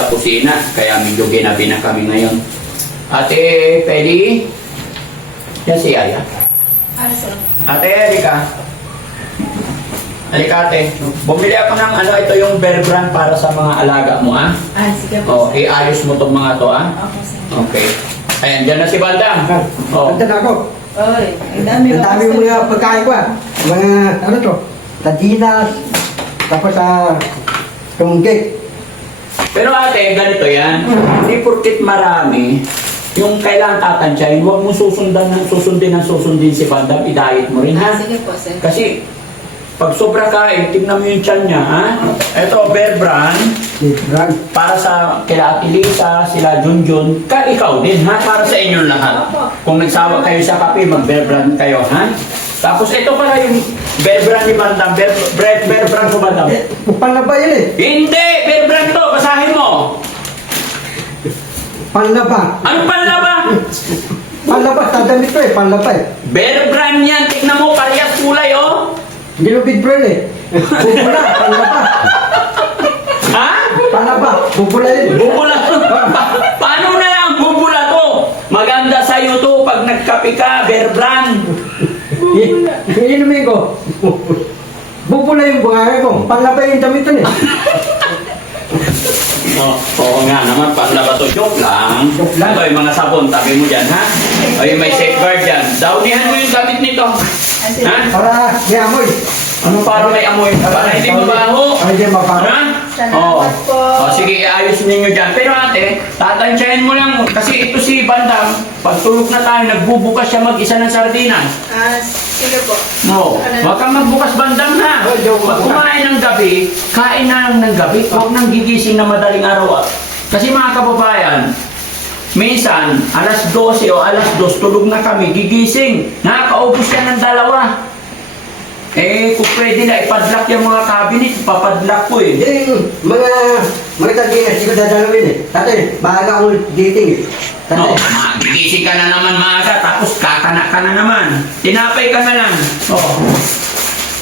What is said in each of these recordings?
sa kusina, kaya medyo ginabi na kami ngayon. Ate Peli? Yan si Aya. Ate, halika. Halika ate. Bumili ako ng ano, ito yung Bear Brand para sa mga alaga mo, ah. Sige Oh, po. iayos mo tong mga to, ah. Opo, sir. Okay. Ayan, dyan na si Bandam. Oh. Punta na ako. Oy, ang dami Ang dami mo yung pagkain ko ah. Mga, ano to, sardinas, tapos tunggik. Pero ate, ganito yan. Hindi porkit marami, yung kailangan tatansyahin, huwag mo susundin si Bandam, i-diet mo rin, ha? Sige po, sir. Kasi, pag sobra kain, tignan mo yung tiyan niya, ha? Ito, Bear Brand, Brand. para sa kila Ate Lisa, sila Junjun, ikaw din, ha? Para sa inyong lahat. Kung nagsawa kayo sa kape, mag-Bear Brand kayo, ha? Tapos ito pala yung Bear Brand ni Bandam, Bear Brand ko Bandam. Panlaba yun eh. Hindi! Bear Brand to! Basahin mo! Panlaba. Anong panlaba? Panlaba, tadamit ko eh, panlaba eh. Bear Brand yan! Tignan mo, parehas kulay, oh! Ginupit brand eh. Bubula, panlaba. Ha? Panlaba, bubula yun. Bubula to! Paano na lang bubula to? Maganda sa'yo to pag nagkape ka, Bear Brand. Inumin ko. Bubula yung buhangin ko. Panlaba yung damit yun eh. Oo nga naman, panlaba to. Joke lang. Joke lang. Ito yung mga sabon, tabi mo dyan, ha? O yung may safeguard dyan. Downihan mo yung damit nito. Ha? Para may amoy. Ano para may amoy? Para hindi mabaho. Para hindi mabaho. Ha? Salamat po. O sige, iayos ninyo dyan. Pero ate, tatansyahin mo lang. Kasi ito si Bandam, pag tulog na tayo, nagbubukas siya mag-isa ng sardinas. Sige po. No, huwag kang magbukas Bandam na. Pag kumain ng gabi, kain na lang ng gabi. Huwag nang gigising na madaling araw. Kasi mga kababayan, minsan, alas 12 o alas 2, tulog na kami, gigising. Nakakaubos yan ng dalawa. Eh, kung pwede na ipadlock yung mga cabinet, papadlock ko eh. Mga taginas, hindi ko dadalawin eh. Tatay, bahala akong dating eh. No, Tatay, gigising ka na naman maaga, tapos kakana ka na naman. Tinapay ka na lang. Oo.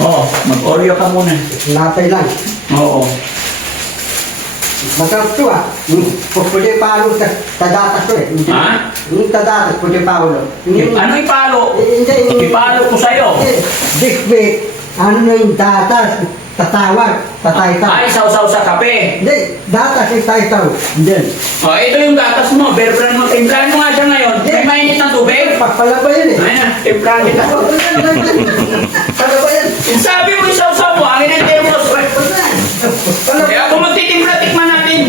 Oo, mag-oreo ka muna. napay lang. Oo. Masarap to ah. Puti palo tadatas to eh. Ha? Yung tadatas, puti palo. Ano ipalo? Ipalo ko sa'yo. This week, ano na yung datas? Tatawag, tataytaw. Ay, sausaw sa kape. Hindi, datas yung taytaw. Hindi. O, ito yung gatas mo. Bear Brand mo. Timplahan mo nga siya ngayon. May mainit ng tubig. Pagpalaba yun eh. Ayun na, timplahan kita. Palaba yan. Sabi mo yung sausaw mo. Akin ang termos. Palaba. Eh, ako magtitimpla, tikman natin.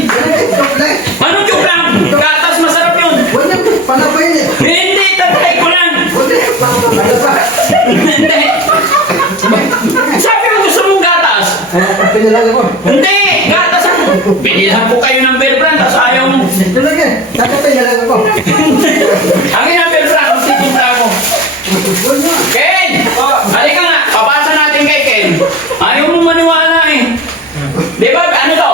Anong joke lang? Gatas, masarap yun. Wala, palaba yun eh. Hindi, tatay ko lang. Wala, palaba. Hindi. Sabi mo gusto mong gatas. Pinalaga ko. Hindi, gatas ako. Binilhan ko kayo ng Bear Brand, tapos ayaw mo. Talaga, dapat pinalaga ko. Ang ina Bear Brand, magtitimpla ako. Wala. Ken! Halika nga, pabasa natin kay Ken. Ayaw mo maniwala eh. Di ba, ano to?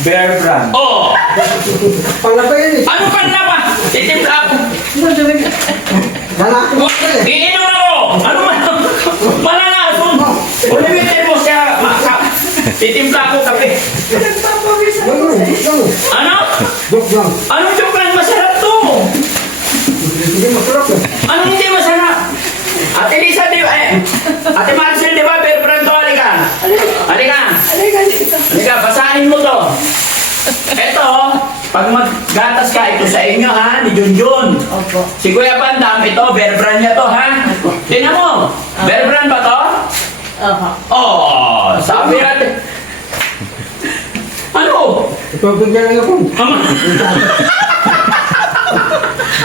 Bear Brand. Oh! Palaba yun eh. Ano pa na ba? Titimpla ako. Lalaki mo ka eh. Iinom ako! Ano man? Malalason! Ulitin mo siya, maka. Titimpla ako kape. Ano? Joke lang. Anong joke lang? Masarap to! Hindi masarap eh. Anong hindi masarap? Ate Lisa, di ba? Ate Marcel, di ba? Bear Brand to, halika. Halika. Halika, basahin mo to. Eto, pag maggatas ka, ito sa inyo ha, ni Junjun. Opo. Si Kuya Bandam, ito, Bear Brand niya to ha. Tingnan mo, Bear Brand ba to? Opo. Oh, sabi natin. Ano? Ito, bigyan lang ako.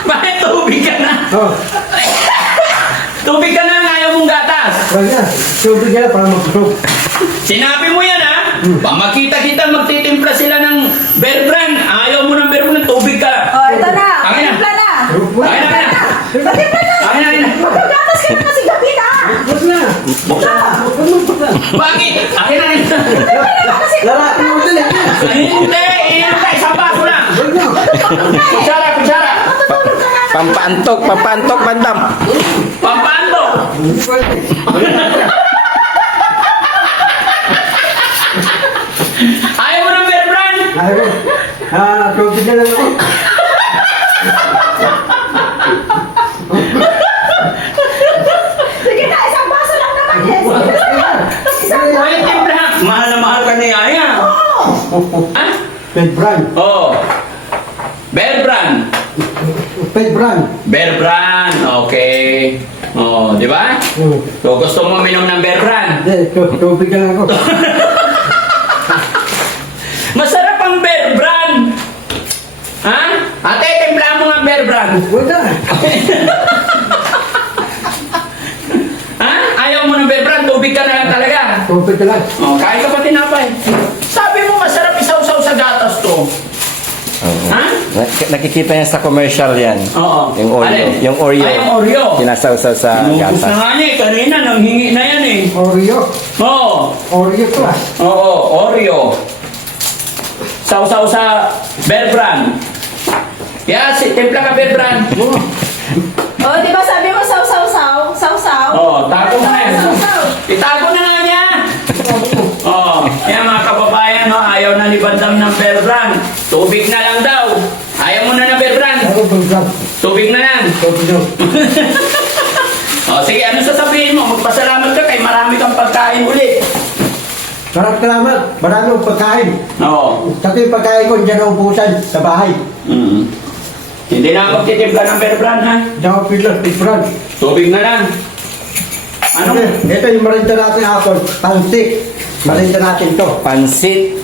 Bakit tubig ka na? Oh, Tubig ka na, ayaw mong gatas. wala. Tubig yan para magkusog. Sinabi mo yan ha? Pag makita kita, magtitimpla sila ng Bear Brand. Ayaw mo ng Bear Brand, tubig ka. Oh, ito na. Akin na. Timpla na. Akin na. Patimpla na. Akin na, akin na. Magagatas ka na kasi gabi na. Huwag na. Huwag na. Bakit? Akin na, akin na. Lalaki mo dun eh. Hindi, iyan ka, isang baso lang. Huwag na. Kutsara, kutsara. Pampaantok, pampaantok, Bandam. Pampando. Hindi pwede. Ayaw mo ng Bear tubig na lang ako. Sige na, isang baso lang naman eh. Sige na. Isang baso. Ay, timpla. Mahal na mahal ka ni Aya. Ha? Pet brand. Oh. Bear Brand. Pet brand. Bear Brand. Okay. Oh, di ba? So, gusto mo minom ng Bear Brand? Hindi, tubig na lang ako. Masarap ang Bear Brand. Ha? Ate, timpla mo nga Bear Brand. Wala. Ha? Ayaw mo ng Bear Brand, tubig ka na lang talaga. Tubig na lang. Oh, kain ka pa tinapay. Sabi mo masarap isaw-saw sa gatas to. Oo. Ha? Nakikita niya sa commercial yan. Oo. Yung Oreo. Alin? Yung Oreo. Ay, yung Oreo. Sinasawsaw sa Inubos na gatas. nga niya eh. Kanina, nanghingi na yan eh. Oreo. Oo. Oreo to ah. Oo, Oreo. Sausaw sa Bear Brand. Yeah, timpla ka Bear Brand. Oh, di ba sabi mo saw-saw-saw? Saw-saw? Oo, tago mo na yan. Saw-saw. Itago na nga niya. Oo. Yan mga kababayan, no? Ayaw na ni Bandam ng Bear Brand. Tubig na lang daw. Ayaw mo na ng Bear Brand. Ako pag brand. Tubig na lang. Tubig na. O, sige, ano sasabihin mo? Magpasalamat ka kay marami kang pagkain ulit. Sarap salamat. Marami akong pagkain. Oo. Kasi yung pagkain ko, dyan ako ubusan sa bahay. Hindi na magtitimpla ng Bear Brand, ha? Dyan ako pilang pet brand. Tubig na lang. Anong? Ito yung marinda natin ako. Pansik. Marinda natin to. Pansit.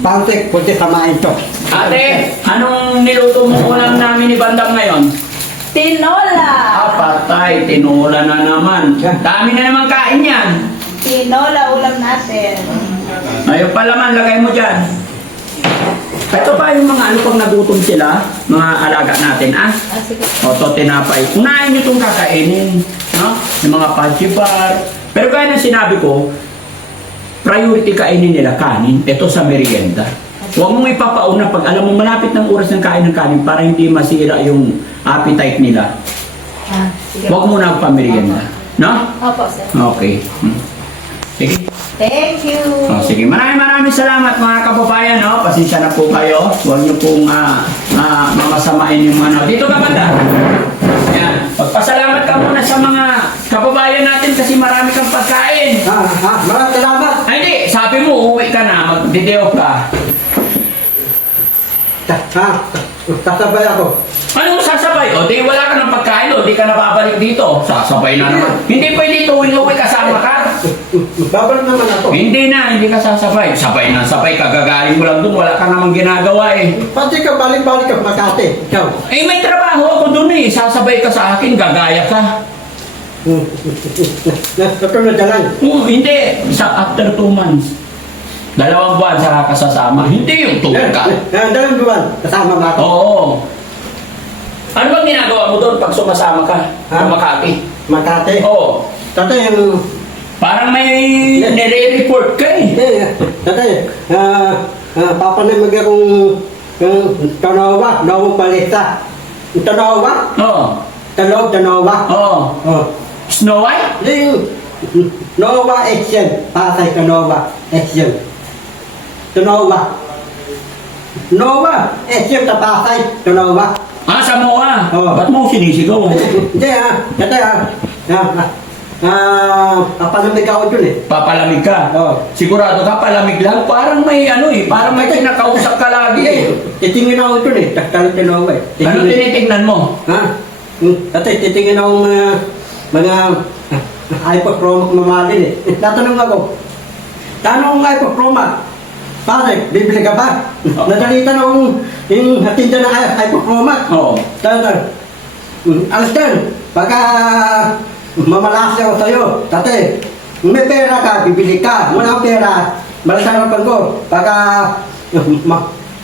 Pansik, pwede samain to. Ate, anong niluto mo ulam namin ni Bandam ngayon? Tinola. Patay, tinula na naman. Dami na naman kain yan. Tinola ulam natin. Ayun pa laman, lagay mo dyan. Ito pa yung mga ano pag nagutom sila, mga alaga natin, ah? Ah, sige. O, to tinapay. Unahin nyo itong kakainin. No? Yung mga punchi bar. Pero kaya nang sinabi ko, priority kainin nila kanin. Ito sa merienda. Huwag mong ipapauna pag alam mo malapit ng oras ng kain ng kanin para hindi masira yung appetite nila. Ah, sige. Huwag mo na pamerienda. No? Opo, sir. Okay. Sige. Thank you. Sige. Maraming salamat mga kababayan. No? Pasensya na po kayo. Huwag nyo pong mamasamain yung ano. Dito ka banda. Yan. Magpasalamat ka muna sa mga kababayan natin kasi marami kang pagkain. Maraming salamat. Ay, hindi. Sabi mo, uuwi ka na. Mag-video ka. Sasabay ako. Anong sasabay? O, di wala ka ng pagkain o, di ka na babalik dito. Sasabay na naman. Hindi pwede tuwing-uwi kasama ka. Babalik naman ako. Hindi na, hindi ka sasabay. Sabay na sabay, kagagaling mo lang doon. Wala ka namang ginagawa eh. Pati ka balik-balik ka Makati. Ikaw. Eh, may trabaho ako doon eh. Sasabay ka sa akin, gagaya ka. Ito na dalang. Hindi. After 2 months. 2 buwan sa kasasama. Hindi yung tuwag ka. Dalang buwan. Kasama mo ako. Oo. Ano bang ginagawa mo doon pag sumasama ka? Sa Makati? Makati. Oo. Tatay yung... Parang may nire-report ka eh. Tatay, papanamag akong Tanawa, Nawang Palita. Tanawa? Oo. Tanawa. Oo. Oh. Snow White? Yung Nova Action. Pasay ka Nova Action. Tanawa. Nova Action sa Pasay. Tanawa. Ah, Samoa. Oo. Ba't mo sinisigaw? Hindi tatay papanamig ako dun eh. Papalamig ka? Oo. Sigurado ka, palamig lang? Parang may ano eh, parang may kinakausap ka lagi eh. Titingin ako dun eh. Taktalit na ako eh. Ano tinitignan mo? Ha? Tatay, titingin ako mga iPod Pro Max mamalin eh. Tatanong ako, tanong ng iPod Pro Max, pare, bibili ka ba? Nadalitan akong yung hatinda ng iPod Pro Max. Oo. Alas din, baka mamalas ako sa'yo. Tatay, may pera ka, bibili ka. Wala akong pera, malasarapan ko. Baka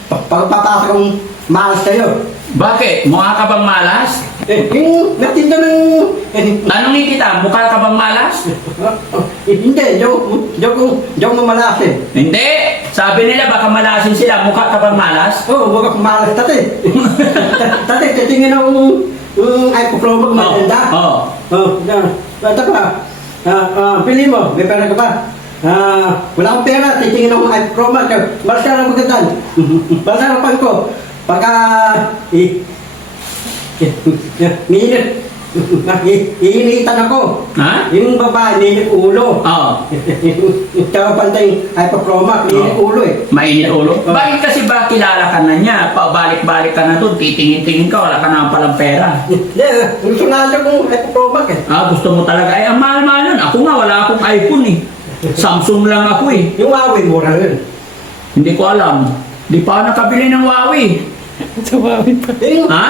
pagpapasok kong malas sa'yo. Bakit? Mukha ka bang malas? Yung natinda ng... Anong kita? Mukha ka bang malas? Hindi, yung mamalas eh. Hindi! Sabi nila baka malasin sila. Mukha ka bang malas? Oo, wag ako malas, tatay. Tatay, titingin ako iPod Pro Max maganda. Oo. Oh, ito pa. Pili mo, may pera ka ba? Wala akong pera, titingin ako ng iPhone Pro Max. Malasya lang magandaan. Masarapan ko. Pagka, iinitan ako. Ha? Yung babae, iinit ulo. Oo. Tsaka pantay iPhone Pro Max, iinit ulo eh. Mainit ulo. Bakit kasi ba kilala ka na niya? Pabalik-balik ka na doon, titingin-tingin ka, wala ka naman palang pera. Hindi, gusto na siya kung iPhone Pro Max eh. Gusto mo talaga. Ay, ang mahal-mahal nun. Ako nga, wala akong iPhone eh. Samsung lang ako eh. Yung Huawei, mura rin. Hindi ko alam. Di pa ako nakabili ng Huawei. Yung, Ha?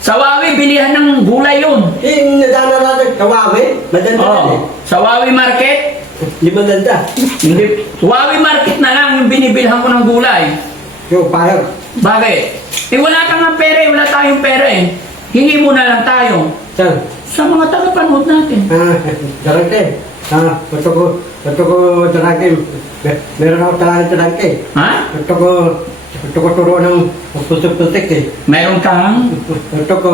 Sa Huawei, bilihan ng gulay yun. yung nadana natin, Huawei, madanda Oo. oh. Sa Huawei Market, Hindi madanda. hindi. Huawei Market na lang yung binibilhan ko ng gulay. Yung parang, Bakit? Eh wala kang nga pera eh. Wala tayong pera eh. Hingi muna lang tayo. saan? Sa mga tagapanood natin. Darangke. Gusto ko darangke. Meron ako darangke. Ha? Gusto ko turo ng putik-putik eh. Meron kang... Gusto ko,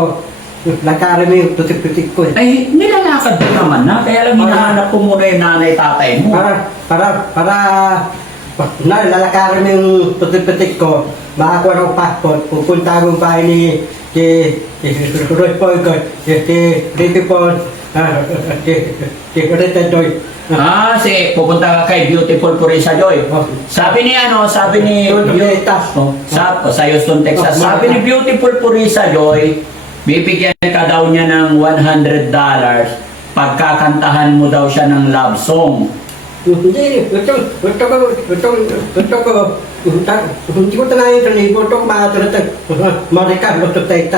lakarin mo yung putik-putik ko eh. Ay, nilalakad ko naman na. Kaya lang hinahanap ko muna yung nanay-tatay mo. Na, lalakarin mo yung putik-putik ko. Makakuha ng passport. Pupunta akong bahay ni Roy Poygot. Si Ricky Paul. Si Rita Joy. Pupunta ka kay Beautiful Purisa Joy. Sabi ni sa Houston, Texas. Sabi ni Beautiful Purisa Joy, bibigyan ka daw niya ng $100 pagkakantahan mo daw siya ng love song. Hindi ko tanayin ito ni Gusto ko makatulatag. Marika, gusto tayo.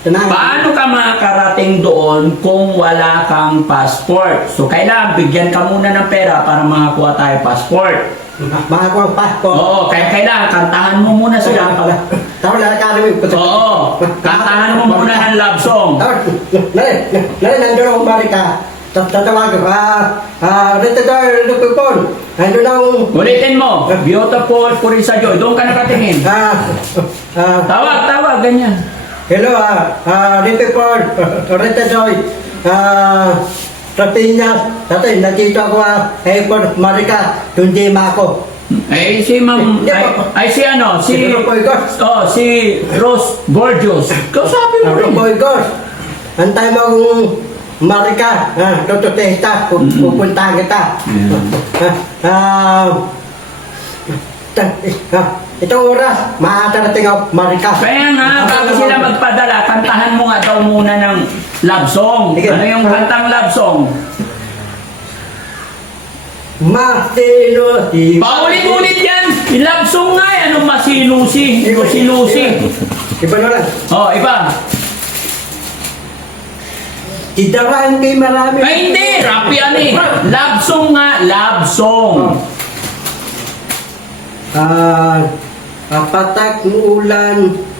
Paano ka makakarating doon kung wala kang passport? So, kailangan bigyan ka muna ng pera para makakuha tayo passport. Makakuha ang passport. Oo, kaya kailangan kantahan mo muna sila. Tapos lalakarin mo yung putik. Oo, kantahan mo muna ng love song. Tapos, nandun ako Marika. Tatawag ko, Rita Joy, Lupipon. Nandun ako. Ulitin mo, Beautiful Purisa Joy. Doon ka nakatingin. Tawag, ganyan. Hello, Lupipon, Rita Joy. Rapinas. Tatay, nakita ko airport Marika. Tundi ako. Ay, si Ma'am, si si Rose Gorgeous. Kausapin mo rin. Boy Ghost, antay mo kung Marika, tototesta, pupunta kita. Itong oras, maatarating ako Marika. Kaya nga, bago sila magpadala, kantahan mo nga daw muna ng love song. Sige. Ano yung kantang love song? Masinusi. Paulit-ulit yan! Yung love song nga eh. Anong masinusi? Lusi-lusi. Iba na lang. Oh, iba. Idaraan kay marami. Ay, hindi! Rap yan eh. Love song nga. Love song. Patak ng ulan,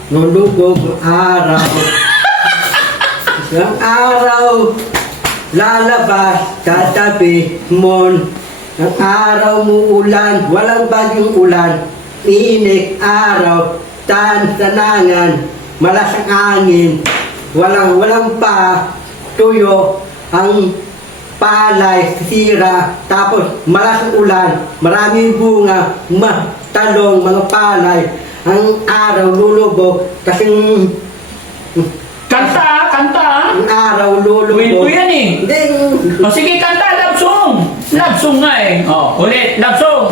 nulubog ang araw. Ang araw, lalabas, tatabi mon. Ang araw mo ulan, walang bagyong ulan. Iinik araw, tanangan, malasang angin. Walang pa, tuyo, ang palay, sira, tapos malasang ulan, maraming bunga, talong, mga palay, ang araw lulubog, kasing Kanta! ang araw Tuwin ko lulubog. yan eh. Hindi, O sige, kanta. Love song. Love song nga eh. O, ulit. Love song.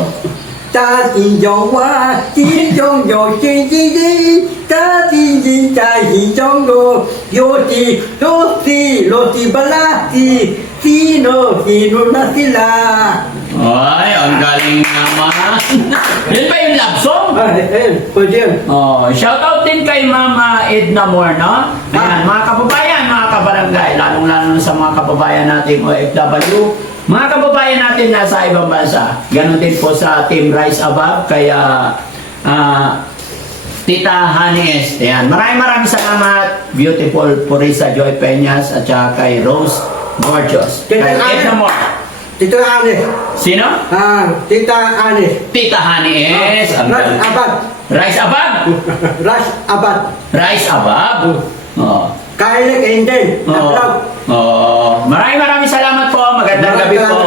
大地有我，心中有星星星，大地星在心中有地罗西罗西巴拉西，西诺那西啦。 Ay, ang galing naman. Yun ba yung love song? pwede yun. Oh, shoutout din kay Mama Edna Moore, no? Ayan, mga kababayan, mga kabarangay, lalong-lalo na sa mga kababayan natin OFW, mga kababayan natin nasa ibang bansa. Ganon din po sa Team Rise Above, kaya Tita Honey S. Ayan, maraming salamat, Beautiful Purisa Joy Peñas, at saka kay Rose Gorgeous. Kay Edna Moore. Tita Anis. Sino? Tita Anis. Tita Honey S. Ang Ras galing. Abad. Rise Above. Ras Abad. Rise Above. Oh. Kailik Endel. Oo. Oo. Maraming salamat po. Magandang gabi po.